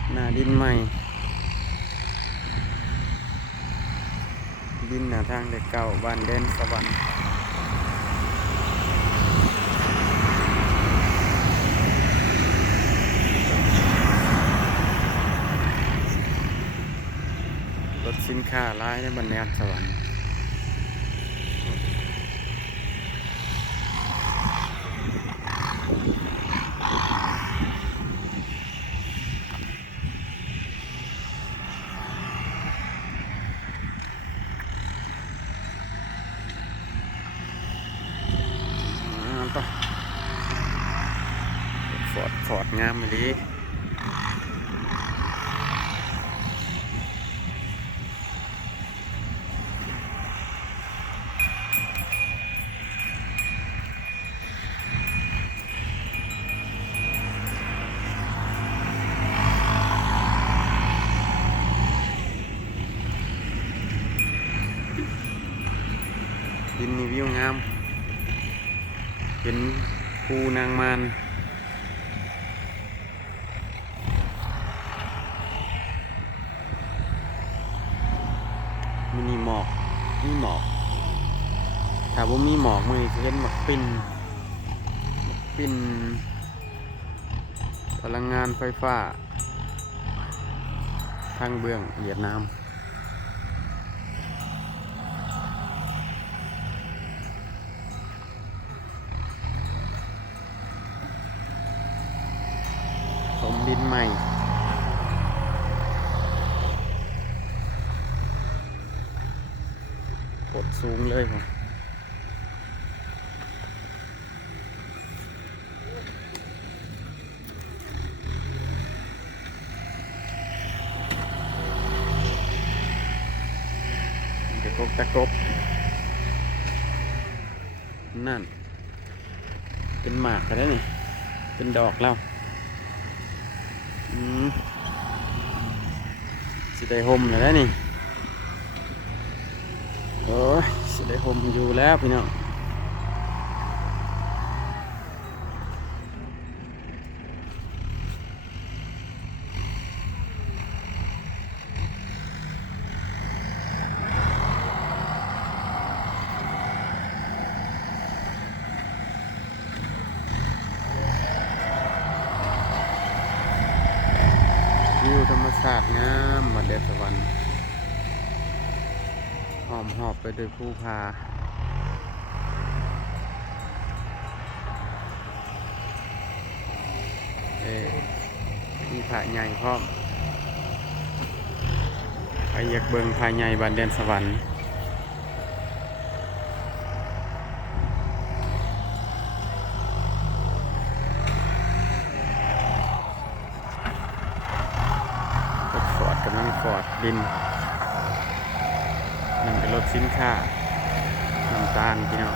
รับหน้าดินใหม่ดินหน้าทางเด็กเก่าบ้านแดนสวรรค์รถสินค้าร้ายในบ้านแดนสวรรค์ต่อฟอร์ดงามเลยดินนี่วิวงามเห็นภูนางมานมีหมอกมีหมอกถ้าว่ามีหมอกมือจะเห็นหมอกปิ่นพลังงานไฟฟ้าทางเบื้องเวียดนามสมดินใหม่กดสูงเลยผมตะกบนั่นเป็นหมากแล้วนี่เป็นดอกแล้วสิได้ห่มแล้วนี่โอ้ยสิได้ห่มอยู่แล้วพี่น้องวิวธรรมชาติงามบ้านแดนสวรรค์หอมหอบไปด้วยภูผามีผาใหญ่พร้อมใครอยากเบิ่งผาใหญ่บ้านแดนสวรรค์รถฟอร์ดกำลังฟอร์ดดินมันเป็นรถสินค้าน้ำตาลพี่น้อง